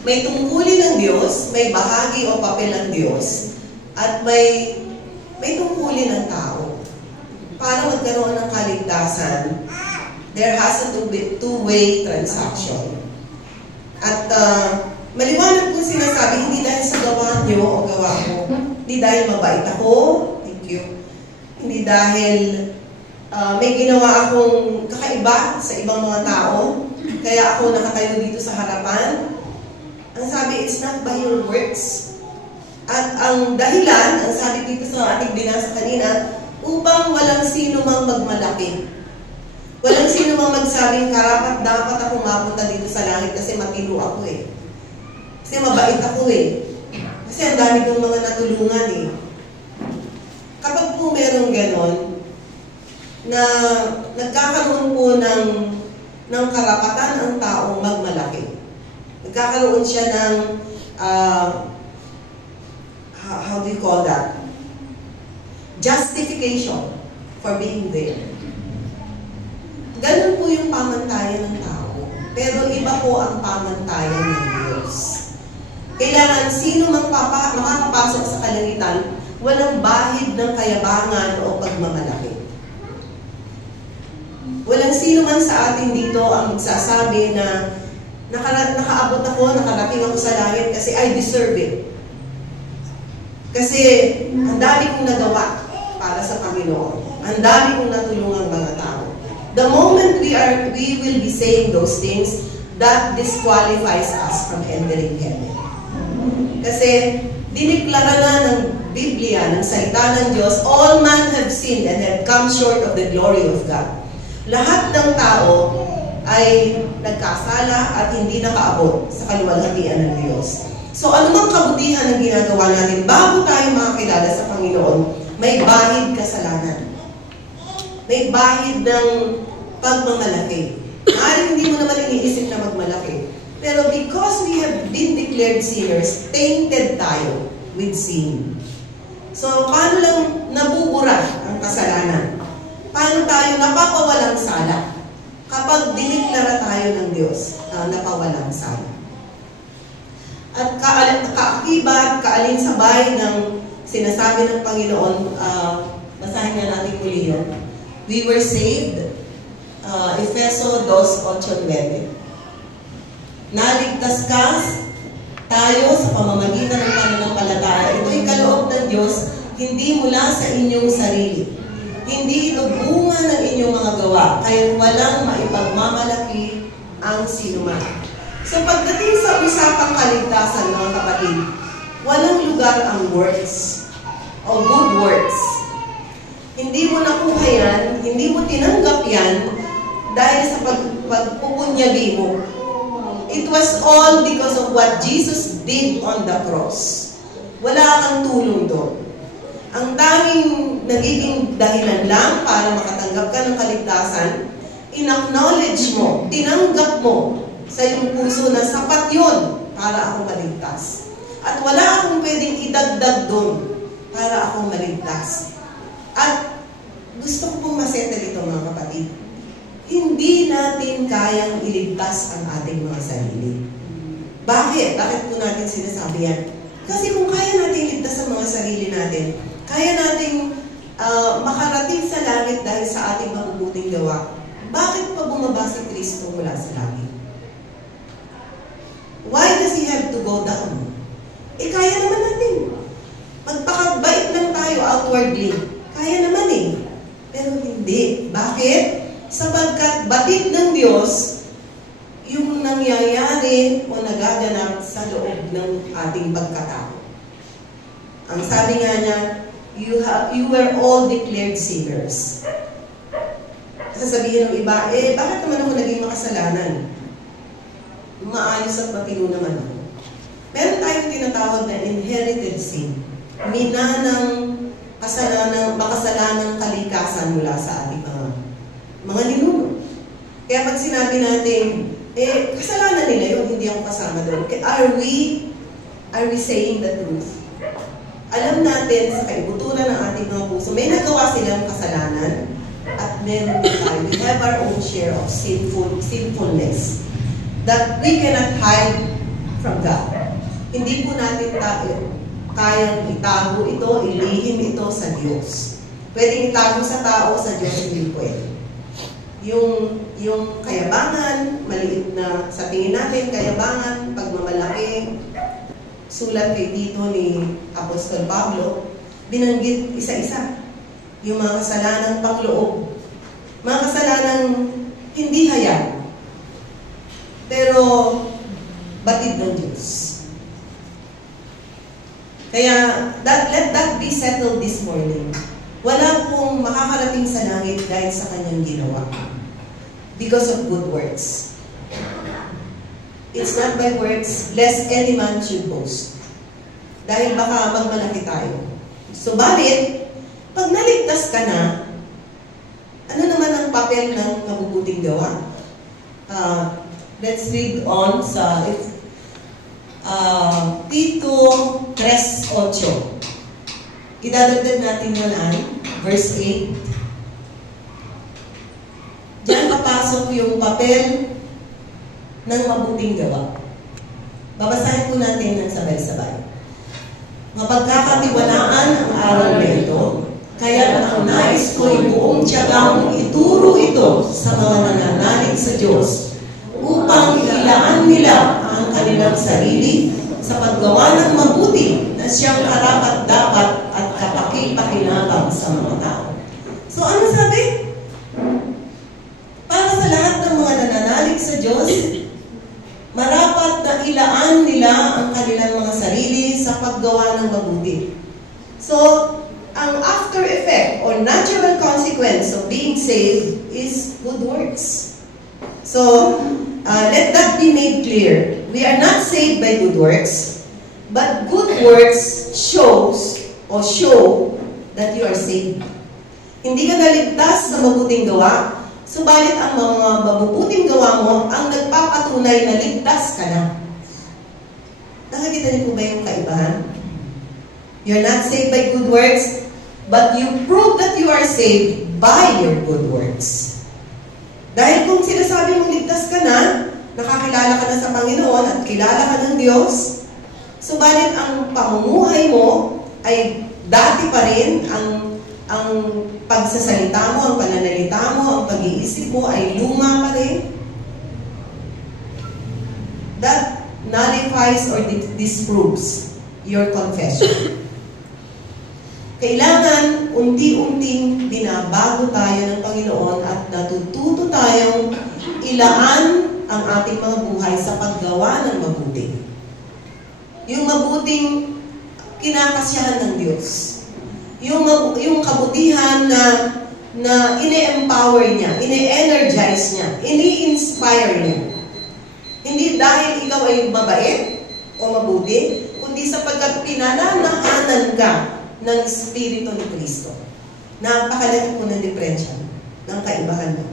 may tungkulin ng Diyos, may bahagi o papel ng Diyos, at may tungkulin ng tao. Para magkaroon ng kaligtasan, there has a two-way transaction. At maliwanag po sinasabi, hindi dahil sa gawa nyo o gawa ko, hindi dahil mabait ako, thank you, hindi dahil may ginawa akong kakaiba sa ibang mga tao, kaya ako nakatayo dito sa harapan. Ang sabi, it's not by your works. At ang dahilan, ang sabi dito sa ating binasa kanina, upang walang sino mang magmalaki. Walang sino mang magsabing, karapat dapat ako mapunta dito sa langit kasi matino ako eh. Kasi mabait ako eh. Kasi ang dami kong mga natulungan eh. Kapag po merong ganon, na nagkakaroon po ng karapatan ang taong magmalaki. Nagkakaroon siya ng, how do you call that? Justification for being there. Ganun po yung pamantayan ng tao. Pero iba po ang pamantayan ng Diyos. Kailangan sino mang makakapasok sa kalangitan, walang bahid ng kayabangan o pagmamalaki. Walang sino man sa atin dito ang magsasabi na nakaabot ako, nakarating ako sa langit kasi I deserve it. Kasi ang dami kong nagawa para sa Panginoon. Ang dami kong natulungang mga tao. The moment we will be saying those things, that disqualifies us from entering heaven. Kasi diniklara na ng Biblia, ng salita ng Diyos, all man have sinned and have come short of the glory of God. Lahat ng tao ay nagkasala at hindi nakaabot sa kaluwalhatian ng Diyos. So anumang kabutihan ang ginagawa natin bago tayo makakilala sa Panginoon, may bahid kasalanan. May bahid ng pagmamalaki. Maaaring hindi mo naman iniisip na magmalaki. Pero because we have been declared sinners, tainted tayo with sin. So, paano lang nabubura ang kasalanan? Paano tayo napapawalang sala? Kapag diniklara tayo ng Diyos na napawalang sala. At kaakibat, kaalinsabay ng sinasabi ng Panginoon, basahin nga natin muli yun. We were saved, Efeso 2:8-9. Naligtas ka tayo sa pamamagitan ng pananampalataya. Ito'y kaloob ng Diyos, hindi mula sa inyong sarili. Hindi ito bunga ng inyong mga gawa, kaya't walang maipagmamalaki ang sinuman. So pagdating sa usapang kaligtasan, mga kapatid, walang lugar ang works o good works. Hindi mo nakuha yan, hindi mo tinanggap yan dahil sa pagpupunyagi mo. It was all because of what Jesus did on the cross. Wala kang tulong doon. Ang tanging nagiging dahilan lang para makatanggap ka ng kaligtasan, in-acknowledge mo, tinanggap mo sa iyong puso na sapat yun para ako maligtas. At wala akong pwedeng idagdag doon para ako maligtas. At gusto ko pong masettle ito, mga kapatid. Hindi natin kayang iligtas ang ating mga sarili. Bakit? Bakit po natin sinasabi yan? Kasi kung kaya natin iligtas ang mga sarili natin, kaya nating makarating sa langit dahil sa ating mabubuting gawa, bakit pa bumaba si Kristo mula sa langit? Why does He have to go down? Kaya naman natin. Magpakabait lang tayo outwardly. Kaya naman eh. Pero hindi. Bakit? Sapagkat batid ng Diyos yung nangyayari o nagaganap sa loob ng ating pagkatao. Ang sabi nga niya, you were all declared sinners. Sasabihin ng iba, bakit naman ako naging makasalanan? Maayos at matino naman ako. Meron tayong tinatawag na inherited sin. Minanang makasalanang kalikasan mula sa ating mga ninuno. Kaya pag sinabi natin, kasalanan nila yun, hindi ako kasama doon. Are we saying the truth? Alam natin sa kaibuturan ng ating mga puso, may nagawa silang kasalanan at meron din tayo. We have our own share of sinfulness that we cannot hide from God. Hindi po natin kayang itago ito, ilihim ito sa Diyos. Pwedeng itago sa tao, sa Diyos hindi pwede. Yung kayabangan, maliit na sa tingin natin, kayabangan, pagmamalaki, sulat kay Tito ni Apostol Pablo, binanggit isa-isa. Yung mga kasalanang pangloob. Mga kasalanang hindi hayag. Pero, batid ng Diyos. Kaya, let that be settled this morning. Wala pong makakarating sa langit dahil sa kanyang ginawa. Because of good works. It's not by works, lest any man should boast. Dahil baka magmalaki tayo. Subalit, pag naligtas ka na, ano naman ang papel ng mabubuting gawa? Let's read on sa Tito 3:8. Idadagdag natin yung verse 8. Diyan papasok yung papel ng mabuting gawa. Babasahin po natin ng sabay-sabay. Mapagkakatiwalaan ang aral na ito, kaya ang nais ko yung buong tiyagang ituro ito sa mga nananalig sa Diyos upang ilaan nila ang kanilang sarili sa paggawa ng mabuti na siyang karapat-dapat at kapaki-pakinabang sa mga tao. So ano sabi? Para sa lahat ng mga nananalig sa Diyos, marapat na ilaan nila ang kanilang mga sarili sa paggawa ng mabuti. So, ang after effect or natural consequence of being saved is good works. So, let that be made clear. We are not saved by good works, but good works show that you are saved. Hindi ka naligtas sa mabuting gawa, subalit ang mga mabubuting gawa mo ang nagpapatunay na ligtas ka na. Nakakita niyo po ba yung kaibahan? You're not saved by good works, but you prove that you are saved by your good works. Dahil kung sinasabi mong ligtas ka na, nakakilala ka na sa Panginoon at kilala ka ng Diyos, subalit ang pamumuhay mo ay dati pa rin, ang pagsasalita mo, ang pananalita mo, ang pag-iisip mo ay luma pa rin. That nullifies or disproves your confession. Kailangan unti-unting binabago tayo ng Panginoon at natututo tayong ilaan ang ating mga buhay sa paggawa ng mabuti. Yung mabuting kinakasyahan ng Diyos. Yung kabutihan na ine-empower niya, ine-energize niya, ini-inspire niya. Hindi dahil ikaw ay mabait o mabuti, kundi sapagkat pinananahanan ka ng Espiritu ni Kristo. Napakalaki po ng diferensya, ng kaibahan mo.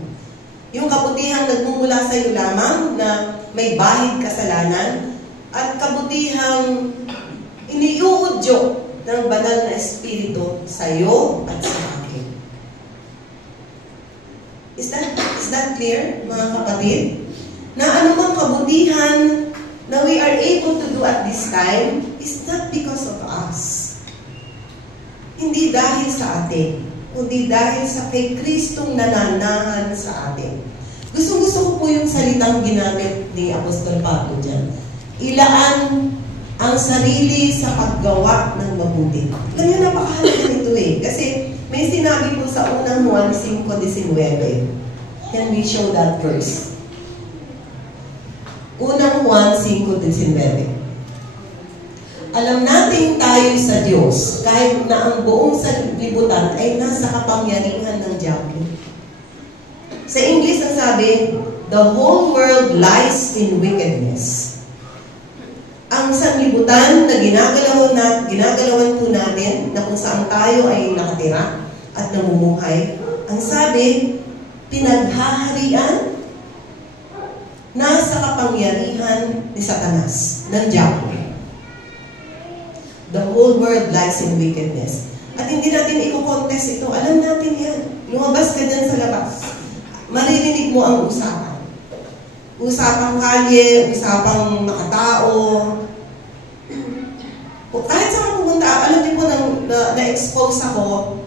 Yung kabutihang nagmumula sa iyo lamang na may bahid kasalanan at kabutihang iniuudyo ng banal na Espiritu sa iyo at sa akin. Is that clear, mga kapatid? Na anumang kabutihan na we are able to do at this time is not because of us. Hindi dahil sa atin, kundi dahil sa kay Kristong nananahan sa atin. Gusto ko po yung salitang ginamit ni Apostol Pablo dyan. Ilaan ang sarili sa paggawa ng mabuti. Alam niyo, napakahalaga nito eh. Kasi may sinabi po sa unang Juan 5:19. Can we show that verse? Unang Juan 5:19. Alam natin tayo sa Diyos, kahit na ang buong sanlibutan ay nasa kapangyarihan ng diablo. Sa English ang sabi, the whole world lies in wickedness. Ang sanlibutan na ginagalawan po natin, na kung saan tayo ay nakatira at namumuhay, ang sabi, pinaghaharian, nasa kapangyarihan ni Satanas, ng diablo. The whole world lies in wickedness. At hindi natin i-contest ito. Alam natin yan. Lumabas ka dyan sa labas. Maririnig mo ang usapan. Usapang kalye, usapang makatao, na-expose ako,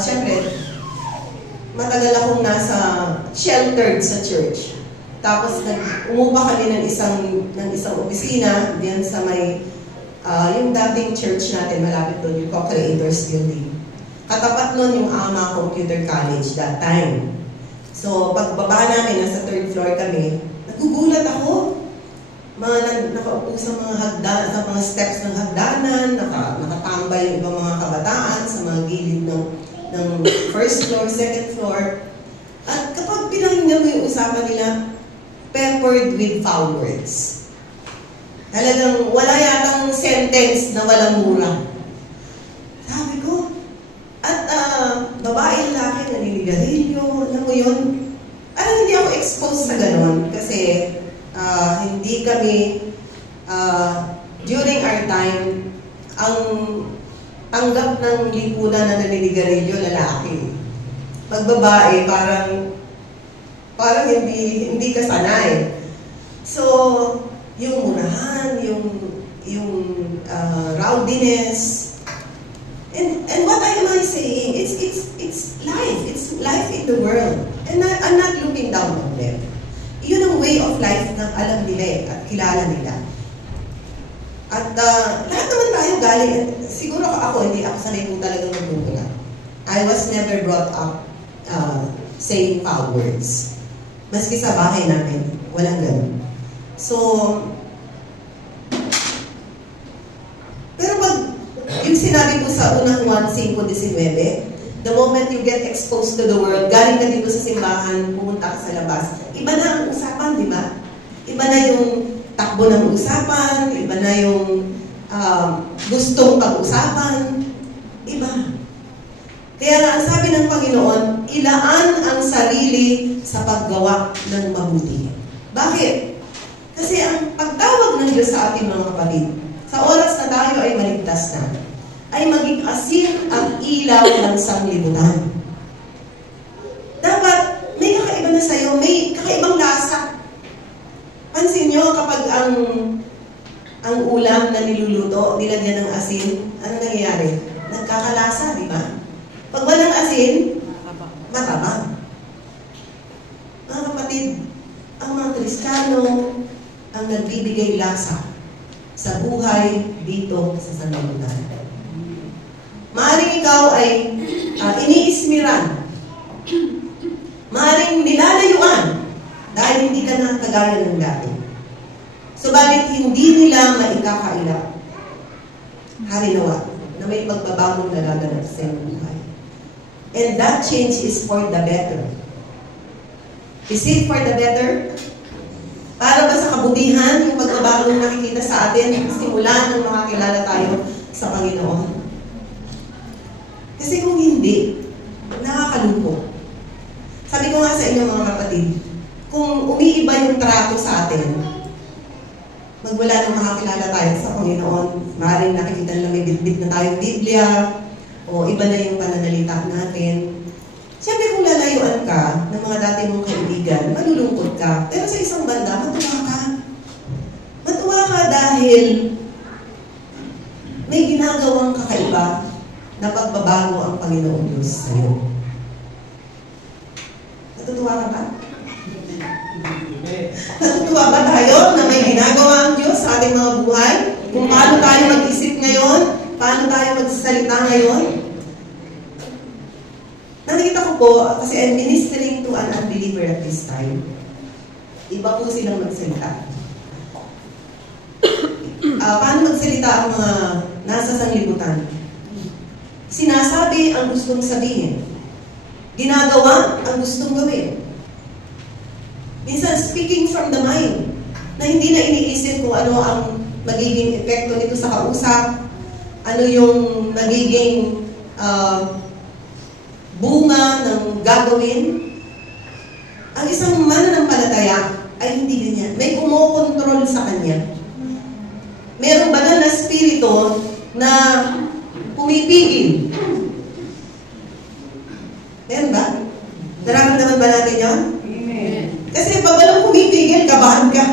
syempre, matagal akong nasa sheltered sa church. Tapos umupa kami ng isang opisina diyan sa may yung dating church natin malapit doon, yung Co-Creators Building. Katapat nun yung AMA Computer College that time. So pagbaba namin, nasa 3rd floor kami, nagugulat ako. Nakaupo sa mga hagdan, sa mga steps ng hagdanan, nakatambay yung ibang mga kabataan sa mga gilid ng 1st floor, 2nd floor. At kapag pinakinggan mo yung usapan nila, peppered with foul words. Talagang wala yatang sentence na walang mura. Sabi ko, at babae lalaki, naniligarilyo, alam mo yun. Hindi ako exposed sa ganon kasi hindi kami, during our time, ang tanggap ng lipunan na naniligarilyo, lalaki. Pag babae, parang hindi ka sanay. So, yung murahan, yung rowdiness, and what am I saying? It's life. It's life in the world. And I'm not looking down on them. Yun ang way of life na alam nila at kilala nila. At lahat naman tayo galing. Siguro ako, hindi ako sanay kung talagang magbubula. I was never brought up saying foul words. Maski sa bahay namin, walang ganun. So, pero pag yung sinabi ko sa unang 1:5:19, the moment you get exposed to the world, galing ka dito sa simbahan, pumunta ka sa labas, iba na ang usapan, di ba? Iba na yung takbo ng usapan, iba na yung gustong pag-usapan, iba. Kaya nga, ang sabi ng Panginoon, ilaan ang sarili sa paggawa ng mabuti. Bakit? Kasi ang pagtawag ng Diyos sa ating mga kapatid, sa oras na tayo ay maligtas na, ay maging asin ang ilaw ng sanglibutan. Dapat may kakaiba na sa'yo, may kakaibang lasa. Pansin nyo kapag ang ulam na niluluto, nilagyan ng asin, ano nangyayari? Nagkakalasa, di ba? Pag walang asin, mataba. Mga kapatid, ang mga Kristiyano ang nagbibigay lasa sa buhay dito sa sanlibutan. Maaaring ikaw ay iniismiran. Maaaring nilalayuan dahil hindi ka na kagaya ng dati. Subalit hindi nila maikakaila. Harinawa na may pagbabagong nagaganap sa iyong buhay. And that change is for the better. Is it for the better? Para ba sa kabutihan yung pagbabagong nakikita sa atin simula nang makakilala tayo sa Panginoon? Kasi kung hindi, nakakalungkot. Sabi ko nga sa inyo mga kapatid, kung umiiba yung trato sa atin, magmula nang makakilala tayo sa Panginoon, maaaring nakikita na may bitbit na tayong Biblia, o iba na yung pananalita natin. Siyempre kung lalayuan ka ng mga dati mong kaibigan, malulungkot ka. Pero sa isang banda, matuwa ka. Matuwa ka dahil may ginagawang kakaiba na pagbabago ang Panginoon Diyos sa'yo. Natutuwa ka ba? Natutuwa ba tayo na may ginagawa ang Diyos sa ating mga buhay? Kung paano tayo mag-isip ngayon? Paano tayo magsasalita ngayon? Nakikita ko po, kasi I'm ministering to an unbeliever at this time. Iba po silang magsalita. Paano magsalita ang mga nasa sanglibutan? Sinasabi ang gustong sabihin. Ginagawa ang gustong gawin. Minsan, speaking from the mind, na hindi na iniisip kung ano ang magiging epekto nito sa kausap, ano yung magiging bunga ng gagawin. Ang isang mananampalataya ay hindi ganyan. May kumokontrol sa kanya. Merong banal na spirito na pumipigil. Meron ba? Nararamdaman ba natin yun? Amen. Kasi pag walang pumipigil, kabahan ka.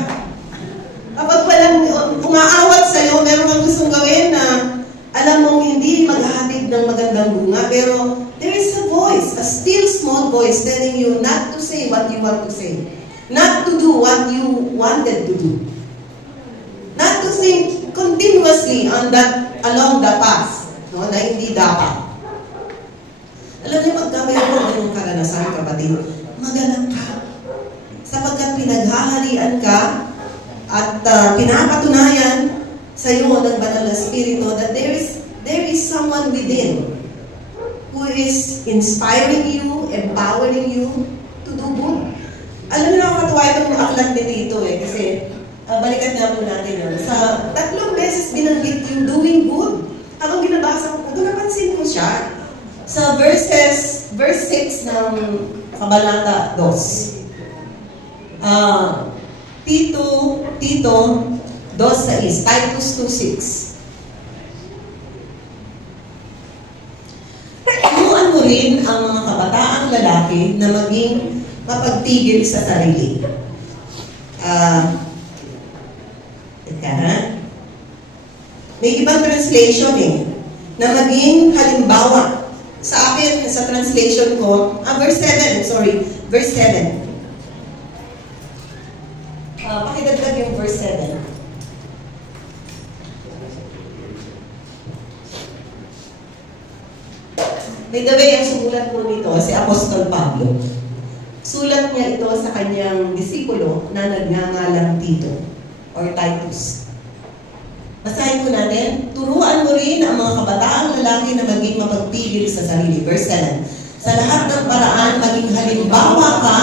Kapag walang umaawat sa'yo, meron kang gustong gawin na alam mong hindi maghahatid ng magandang bunga, pero there is a voice, a still small voice telling you not to say what you want to say. Not to do what you wanted to do. Not to think continuously along the path, no, na hindi dapat. Alam niyo, pagka mayroon mo ganung karanasan, kapatid, magalang ka. Sapagkat pinaghaharian ka at pinapatunayan sa iyo ng banal na Espiritu that there is someone within who is inspiring you, empowering you to do good. Alam niyo, nakakatuwa itong aklat ni Tito kasi balikan nga po natin yun. Sa 3 beses binanggit yung doing good. Habang ginabasa ko, napansin ko siya. Sa verse 6 ng Kabanata 2. Tito 2:6, Titus 2:6. Turuan mo rin ang mga kabataang lalaki na maging mapagpigil sa sarili. May ibang translation na maging halimbawa. Sa akin, sa translation ko, verse 7. Pakidagdag yung verse 7. By the way, ang sumulat po nito, si Apostol Pablo. Sulat niya ito sa kanyang disipulo na nagngangalang Tito or Titus. Basahin ko natin, turuan mo rin ang mga kabataang lalaki na maging mapagpigil sa sarili. Verse 7. Sa lahat ng paraan, maging halimbawa ka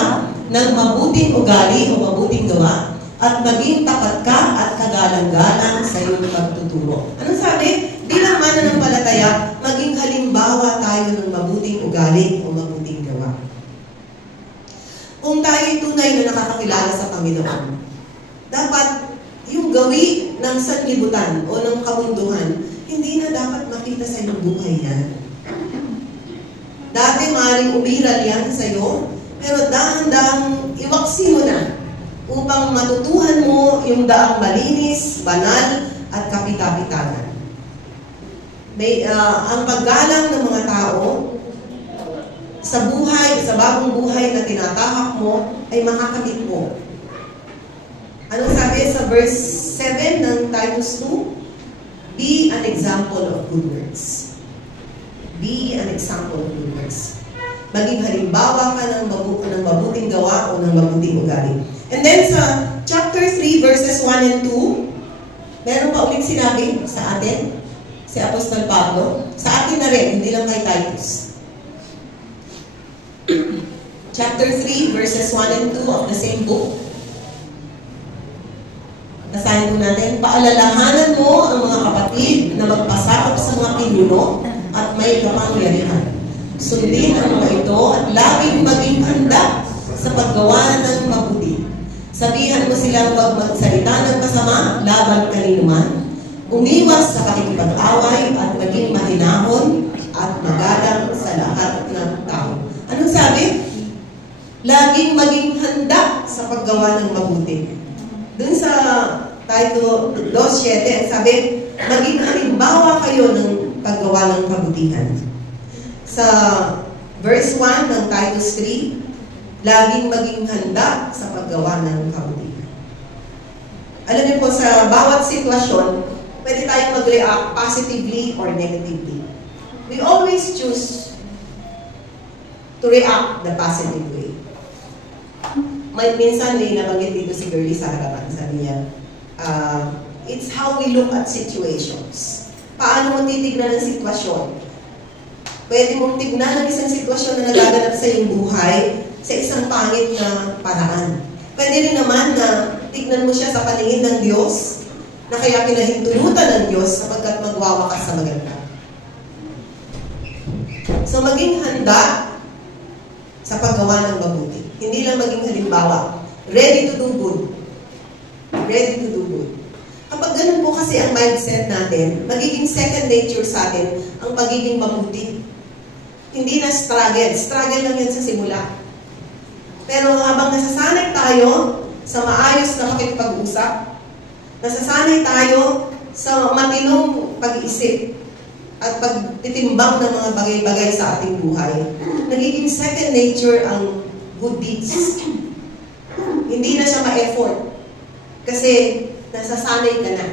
ng mabuting ugali o mabuting gawa at maging tapat ka at kagalang-galang sa iyong pagtuturo. Anong sabi? Bilang mananampalataya, maging halimbawa tayo ng mabuting ugali o mabuting gawa. Kung tayo'y tunay na nakakakilala sa Panginoon, dapat yung gawi ng sanlibutan o ng kabunduhan, hindi na dapat makita sa iyong buhay yan. Dati maaaring umiral yan sa iyo, pero dahan-dahang iwaksi mo na upang matutuhan mo yung daang malinis, banal, at kapita-pitanan. Ang paggalang ng mga tao sa buhay, sa bagong buhay na tinatahak mo, ay makakamit mo. Anong sabi sa verse 7 ng Titus 2? Be an example of good works. Be an example of good works. Maging halimbawa ka ng mabuting gawa o ng mabuting ugali. And then sa chapter 3 verses 1 and 2, meron pa ulit sinabi sa atin, si Apostol Pablo. Sa atin na rin, hindi lang kay Titus. Chapter 3 verses 1 and 2 of the same book. Basahin po natin, paalalahanan mo ang mga kapatid na magpasakop sa mga pinuno at may kapangyarihan. Sundin ang mga ito at labing maging handa sa paggawa ng mabuti. Sabihan mo silang huwag magsalita ng masama laban kaninuman. Umiwas sa pakikipag-away at maging mahinahon at magalang sa lahat ng tao. Anong sabi? Laging maging handa sa paggawa ng mabuti. Dun sa Tito 2:7, sabi, maging halimbawa kayo ng paggawa ng kabutihan. Sa verse 1 ng Titus 3, laging maging handa sa paggawa ng kabutihan. Alam niyo po, sa bawat sitwasyon, pwede tayong mag-react positively or negatively. We always choose to react the positive way. Minsan may nabanggit dito si Girlie sa harapan. Sabi niya, it's how we look at situations. Paano mo titignan ng sitwasyon? Pwede mong tignan ang isang sitwasyon na nagaganap sa iyong buhay sa isang pangit na paraan. Pwede rin naman na tignan mo siya sa paningin ng Diyos, na kaya pinahintulutan ng Diyos sapagkat magwawakas sa maganda. So maging handa sa paggawa ng mabuti. Hindi lang maging halimbawa. Ready to do good. Ready to do good. Kapag ganun po kasi ang mindset natin, magiging second nature sa atin ang pagiging mabuti. Hindi na struggle. Struggle lang yun sa simula. Pero habang nasasanay tayo sa maayos na makikipag-usap, nasasanay tayo sa matinong pag-iisip, at pagtitimbang ng mga bagay-bagay sa ating buhay, nagiging second nature ang good deeds. Hindi na siya ma-effort. Kasi nasasanay ka na.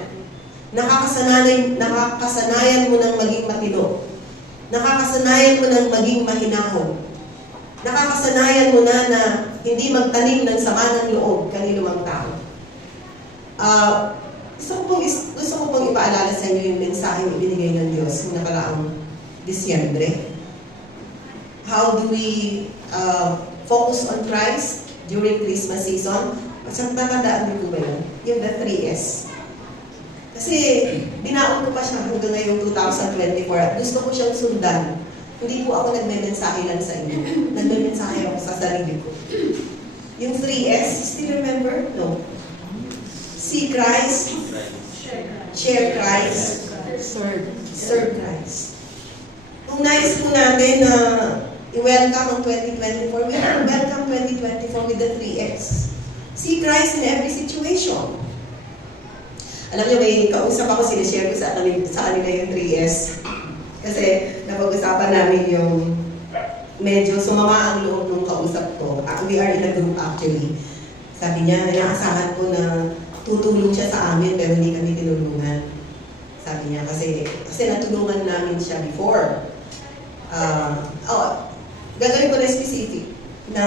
Nakakasanayan mo ng maging matino. Nakakasanayan mo ng maging mahinahon. Nakakasanayan mo na hindi magtanim ng sama ng loob kanino mang tao. Gusto ko pong ipaalala sa inyo yung mensaheng ibinigay ng Diyos noong nakaraang Disyembre. How do we focus on Christ during Christmas season? At natandaan niyo po ba yun? Yung the 3S. Kasi binaon ko pa siya hanggang ngayong 2024 at gusto ko siyang sundan. Hindi po ako nagme-mensahe lang sa inyo. Nagme-mensahe ako sa sarili ko. Yung 3S, still remember? No. See Christ, share Christ, serve Christ. Kung nais po natin na i-welcome ang 2024, we have to welcome 2024 with the 3S. See Christ in every situation. Alam niyo, may kausap ako, sinishare ko sa kanila yung 3S. Kasi napag-usapan namin yung medyo sumama ang loob ng kausap ko. We are in a group actually. Sabi niya, inaasahan ko na tutulong siya sa amin pero hindi kami tinulungan. Sabi niya, kasi natulungan namin siya before. Gagawin ko na specific na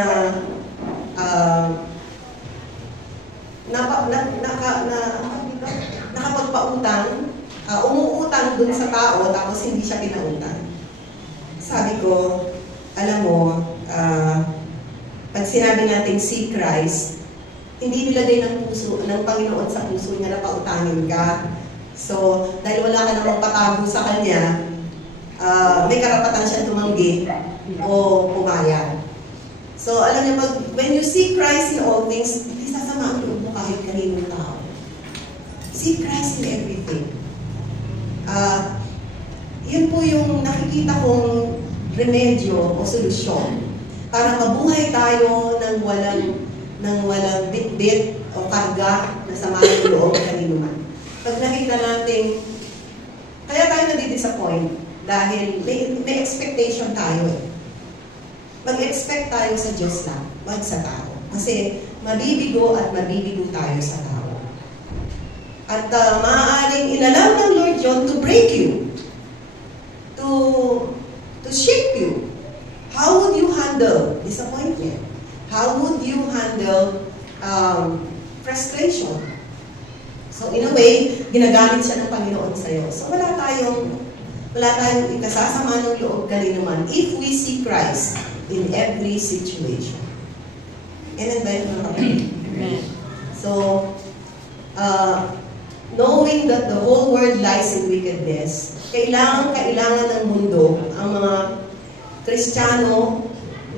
nakapagpautang, umuutang dun sa tao tapos hindi siya pinautang. Sabi ko, alam mo, pag sinabi natin see Christ, hindi nilagay ng Panginoon sa puso niya na pautangin ka. So, dahil wala ka namang patago sa Kanya, may karapatan siya tumanggi o pumayag. So, alam niyo, when you see Christ in all things, hindi sasama ang loob mo kahit kaninong tao. See Christ in everything. Yun po yung nakikita kong remedyo o solusyon para mabuhay tayo ng walang bit-bit o karga na sama ng loob kanino man. Pag nakita natin, kaya tayo nadidisappoint dahil may expectation tayo eh. Mag-expect tayo sa Diyos lang, wag sa tao. Kasi mabibigo at mabibigo tayo sa tao. At maaaring inalam ng Lord John to break you, to shape you. How would you handle disappointment? How would you handle frustration? So in a way, ginagamit siya ng Panginoon sa'yo. So wala tayong ikasasama ng loob kanino man if we see Christ in every situation. Amen ba yun, mga kapatid? So, knowing that the whole world lies in wickedness, kailangan ng mundo ang mga Kristiyano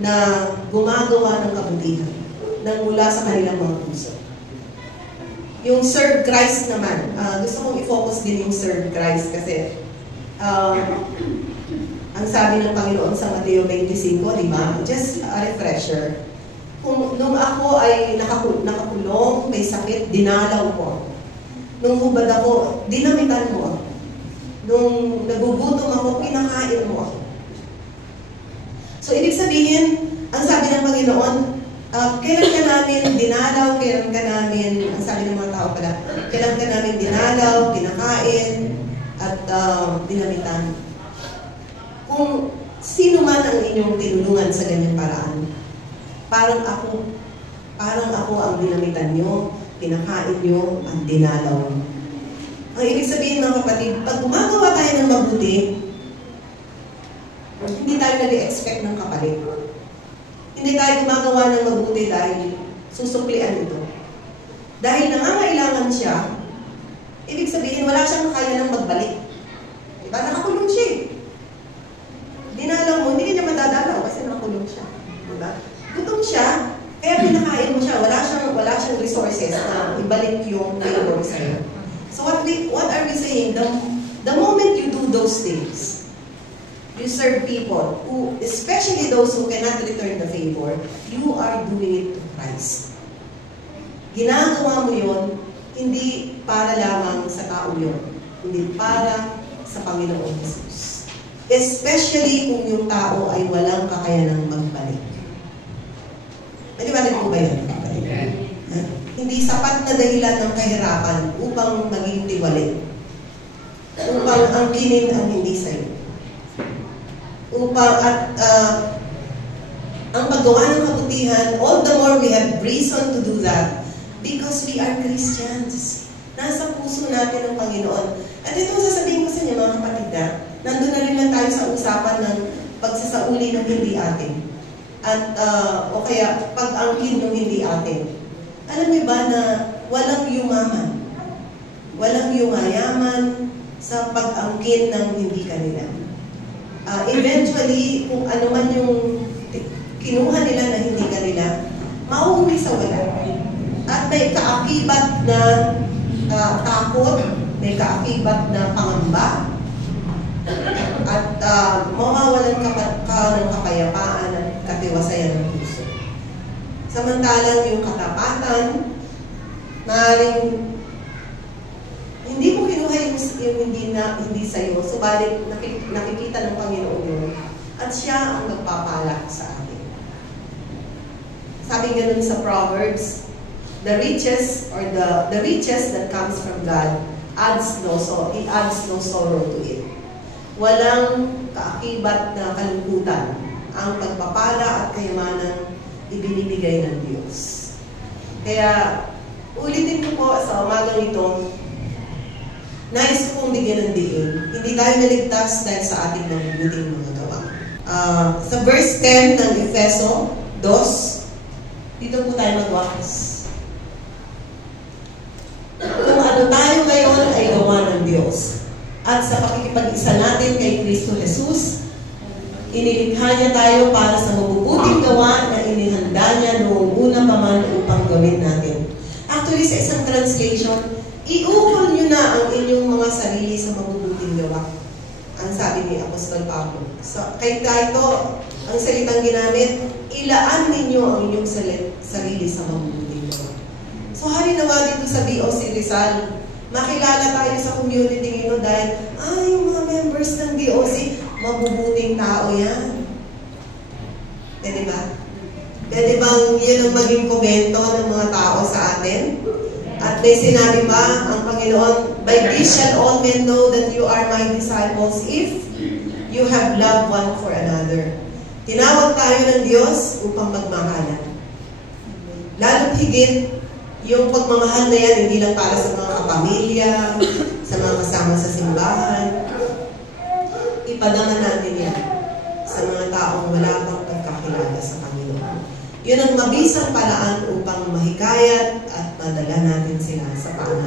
na gumagawa ng kabutihan nang mula sa kanilang mga puso. Yung serve Christ naman, gusto kong i-focus din yung serve Christ kasi ang sabi ng Panginoon sa Mateo 25, di ba? Just a refresher. Nung ako ay nakakulong, may sakit, dinalaw ko ako. Nung hubad ako, dinamitan mo ako. Nung nagugutom ako, pinakain mo ako. So, ibig sabihin, ang sabi ng Panginoon, kailan ka namin dinalaw, kailan ka namin, ang sabi ng mga tao pala, kailan ka namin dinalaw, pinakain, at dinamitan. Kung sino man ang inyong tinulungan sa ganyang paraan, parang ako ang dinamitan nyo, pinakain nyo, at dinalaw. Ang ibig sabihin mga kapatid, pag gumagawa tayo ng mabuti, hindi tayo nag-expect ng kapalit. Hindi tayo gumagawa ng mabuti dahil susuklian ito. Dahil nangangailangan siya, ibig sabihin wala siyang kaya ng magbalik. Diba? Nakakulong siya eh. Dinalaw mo, hindi niya madadalaw kasi nakakulong siya. Diba? Gutom siya, kaya pinakain mo siya. Wala siyang resources na ibalik yung favor sa'yo. So what are we saying? The moment you do those things, you serve people, who, especially those who cannot return the favor, you are doing it to Christ. Ginagawa mo yun, hindi para lamang sa tao yun, hindi para sa Panginoong Jesus. Especially kung yung tao ay walang kakayanang magbalik. Naliwanag ko ba yan? Hindi sapat na dahilan ng kahirapan upang maging tiwali. Upang angkinin ang hindi sa'yo. Upang ang paggawa ng kabutihan, all the more we have reason to do that because we are Christians. Nasa puso natin ang Panginoon. At itong sasabihin ko sa inyo, mga kapatid, nandun na rin lang tayo sa usapan ng pagsasauli ng hindi atin. At, o kaya, pag-angkin ng hindi atin. Alam niyo ba na walang yumaman? Walang yumayaman sa pag-angkin ng hindi kanila. Eventually, kung ano man yung kinuha nila na hindi kanila, mauwi sa wala. At may kaakibat na takot, may kaakibat na pangamba, at mawawalan ka ng kapayapaan at katiwasayan ng puso. Samantalang yung katapatan, maaaring hindi mo kinuha yung hindi sa'yo, subalit nakikita ng Panginoon yun, at siya ang nagpapala sa atin. Sabi ganun sa Proverbs, the riches that comes from God it adds no sorrow to it. Walang kaakibat na kalungkutan ang pagpapala at kayamanan ibinibigay ng Diyos. Kaya ulitin ko po sa umagang ito, nais ko pong bigyan ng diin. Hindi tayo naligtas dahil sa ating mabubuting mga gawa. Sa verse 10 ng Efeso 2, dito po tayo magwakas. Kung ano tayo ngayon ay gawa ng Diyos. At sa pakikipag-isa natin kay Kristo Jesus, inilikha niya tayo para sa mabubuting gawa na inihanda niya noong una pa man upang gawin natin. Actually, sa isang translation, iukol niyo na ang inyong mga sarili sa mabubuting gawa. Ang sabi ni Apostol Pablo. So, kay Tito, ang salitang ginamit, ilaan ninyo ang inyong sarili sa mabubuting gawa. So, halinawa dito sa DOC Rizal, makilala tayo sa community nito dahil, yung mga members ng DOC, mabubuting tao yan. Pwede ba? Pwede bang yun ang maging komento ng mga tao sa atin? At may sinabi pa ang Panginoon, by this shall all men know that you are my disciples if you have love one for another. Tinawag tayo ng Diyos upang magmahalan. Lalo't higit, yung pagmamahal na yan, hindi lang para sa mga kapamilya, sa mga kasama sa simbahan. Ipadama natin yan sa mga taong wala pang pagkakilala sa Panginoon. Yun ang mabisang paraan upang mahikayat at madala natin sila sa paanan